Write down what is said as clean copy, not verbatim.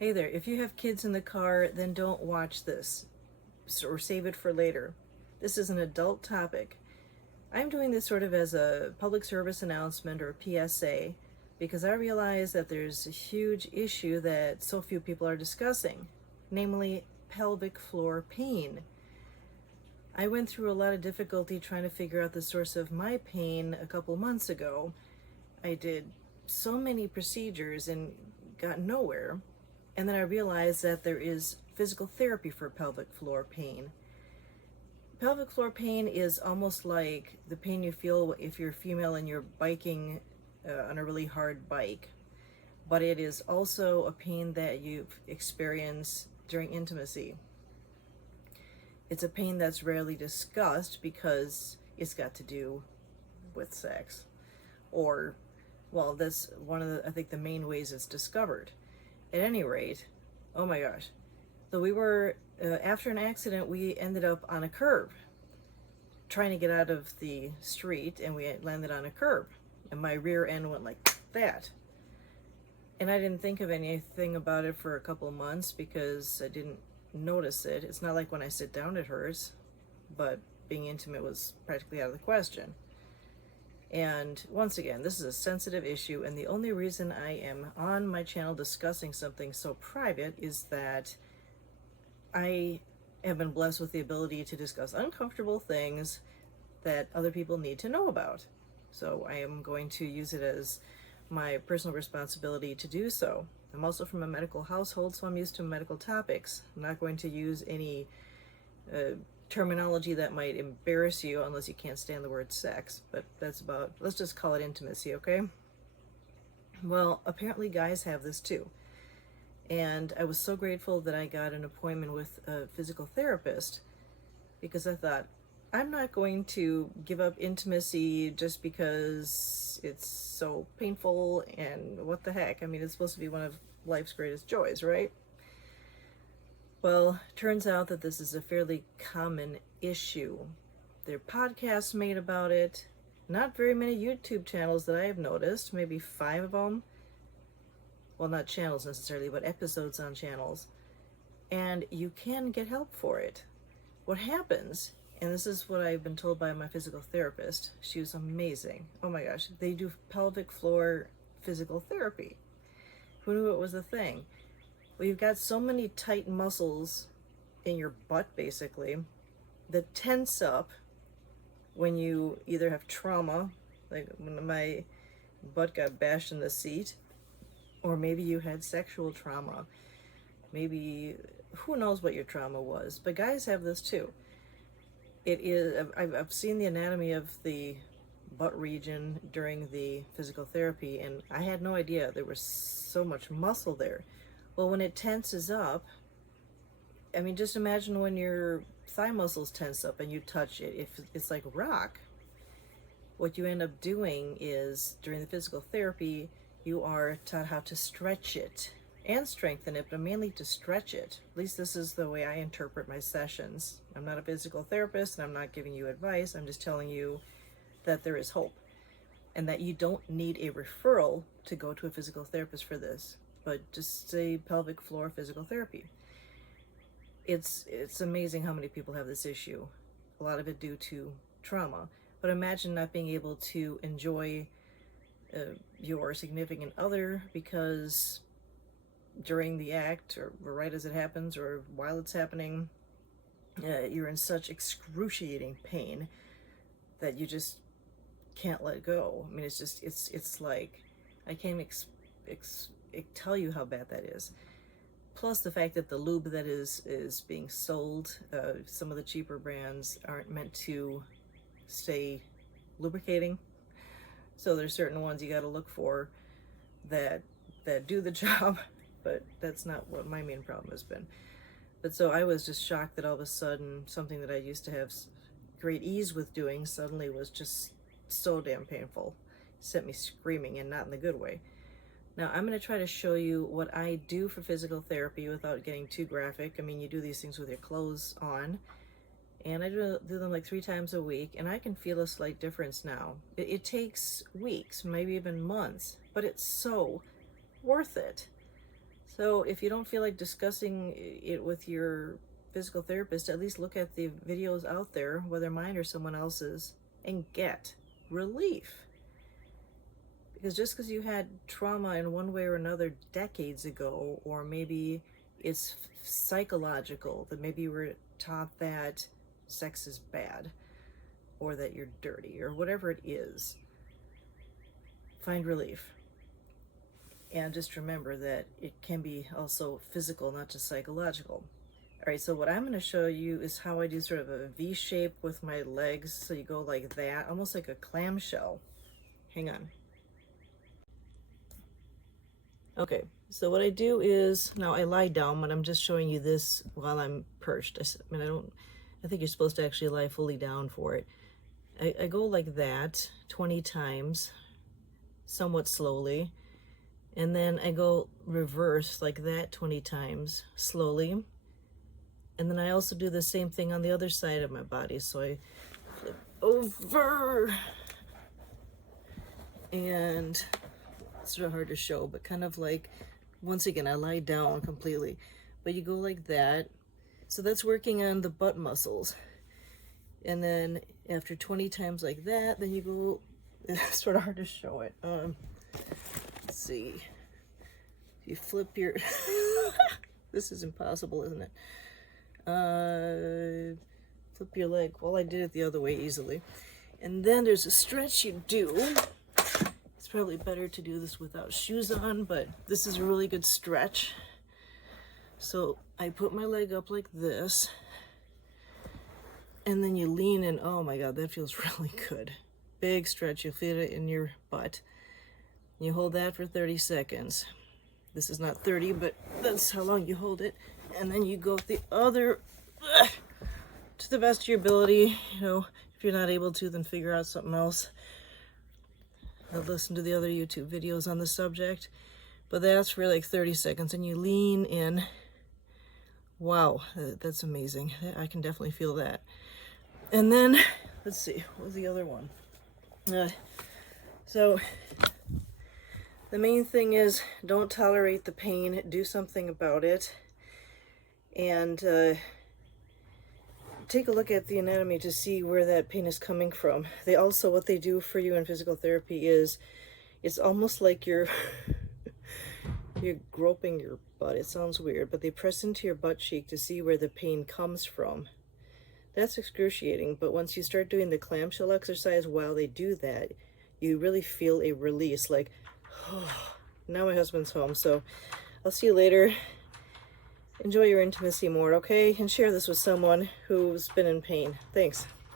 Hey there, if you have kids in the car, then don't watch this or save it for later. This is an adult topic. I'm doing this sort of as a public service announcement or PSA because I realize that there's a huge issue that so few people are discussing, namely pelvic floor pain. I went through a lot of difficulty trying to figure out the source of my pain a couple months ago. I did so many procedures and got nowhere. And then I realized that there is physical therapy for pelvic floor pain. Pelvic floor pain is almost like the pain you feel if you're female and you're biking on a really hard bike. But it is also a pain that you experience during intimacy. It's a pain that's rarely discussed because it's got to do with sex. Or, well, that's one of the, I think, the main ways it's discovered. At any rate, oh my gosh. So we were, after an accident, we ended up on a curb trying to get out of the street, and we landed on a curb. And my rear end went like that. And I didn't think of anything about it for a couple of months because I didn't notice it. It's not like when I sit down it hurts, but being intimate was practically out of the question. And once again, this is a sensitive issue, and the only reason I am on my channel discussing something so private is that I have been blessed with the ability to discuss uncomfortable things that other people need to know about. So I am going to use it as my personal responsibility to do so. I'm also from a medical household, so I'm used to medical topics. I'm not going to use any terminology that might embarrass you unless you can't stand the word sex, but that's about, let's just call it intimacy, okay? Well, apparently guys have this too. And I was so grateful that I got an appointment with a physical therapist because I thought, I'm not going to give up intimacy just because it's so painful and what the heck. I mean, it's supposed to be one of life's greatest joys, right? Well, turns out that this is a fairly common issue. There are podcasts made about it, not very many YouTube channels that I have noticed, maybe 5 of them. Well, not channels necessarily, but episodes on channels. And you can get help for it. What happens, and this is what I've been told by my physical therapist, she was amazing. Oh my gosh, they do pelvic floor physical therapy. Who knew it was a thing? Well, you've got so many tight muscles in your butt, basically, that tense up when you either have trauma, like when my butt got bashed in the seat, or maybe you had sexual trauma. Maybe, who knows what your trauma was, but guys have this too. It is, I've seen the anatomy of the butt region during the physical therapy, and I had no idea there was so much muscle there. Well, when it tenses up, I mean, just imagine when your thigh muscles tense up and you touch it, if it's like rock. What you end up doing is, during the physical therapy, you are taught how to stretch it and strengthen it, but mainly to stretch it. At least this is the way I interpret my sessions. I'm not a physical therapist, and I'm not giving you advice. I'm just telling you that there is hope and that you don't need a referral to go to a physical therapist for this, but just say pelvic floor physical therapy. It's amazing how many people have this issue. A lot of it due to trauma. But imagine not being able to enjoy your significant other because during the act, or right as it happens, or while it's happening, you're in such excruciating pain that you just can't let go. I mean, it's just, it's like, I can't tell you how bad that is. Plus the fact that the lube that is being sold, some of the cheaper brands aren't meant to stay lubricating. So there's certain ones you got to look for that do the job, but that's not what my main problem has been. But so I was just shocked that all of a sudden something that I used to have great ease with doing suddenly was just so damn painful. It sent me screaming, and not in the good way. Now I'm going to try to show you what I do for physical therapy without getting too graphic. I mean, you do these things with your clothes on, and I do them like 3 times a week, and I can feel a slight difference now. It takes weeks, maybe even months, but it's so worth it. So if you don't feel like discussing it with your physical therapist, at least look at the videos out there, whether mine or someone else's, and get relief. Because just because you had trauma in one way or another decades ago, or maybe it's psychological, that maybe you were taught that sex is bad, or that you're dirty, or whatever it is, find relief. And just remember that it can be also physical, not just psychological. All right, so what I'm going to show you is how I do sort of a V shape with my legs. So you go like that, almost like a clamshell. Hang on. Okay, so what I do is, now I lie down, but I'm just showing you this while I'm perched. I think you're supposed to actually lie fully down for it. I go like that 20 times, somewhat slowly. And then I go reverse like that 20 times, slowly. And then I also do the same thing on the other side of my body. So I flip over. And it's sort of hard to show, but kind of like, once again, I lie down completely. But you go like that. So that's working on the butt muscles. And then after 20 times like that, then you go, it's sort of hard to show it. Let's see. You flip your, this is impossible, isn't it? Flip your leg. Well, I did it the other way easily. And then there's a stretch you do. It's probably better to do this without shoes on, but this is a really good stretch. So I put my leg up like this, and then you lean in. Oh my God, that feels really good. Big stretch. You feel it in your butt. You hold that for 30 seconds. This is not 30, but that's how long you hold it. And then you go the other, to the best of your ability. You know, if you're not able to, then figure out something else. I'll listen to the other YouTube videos on the subject. But that's for like 30 seconds, and you lean in. Wow, that's amazing. I can definitely feel that. And then, let's see, what was the other one? So the main thing is, don't tolerate the pain, do something about it, and take a look at the anatomy to see where that pain is coming from. They also, what they do for you in physical therapy is, it's almost like you're groping your butt. It sounds weird, but they press into your butt cheek to see where the pain comes from. That's excruciating, but once you start doing the clamshell exercise while they do that, you really feel a release, like, oh, now my husband's home, so I'll see you later. Enjoy your intimacy more, okay? And share this with someone who's been in pain. Thanks.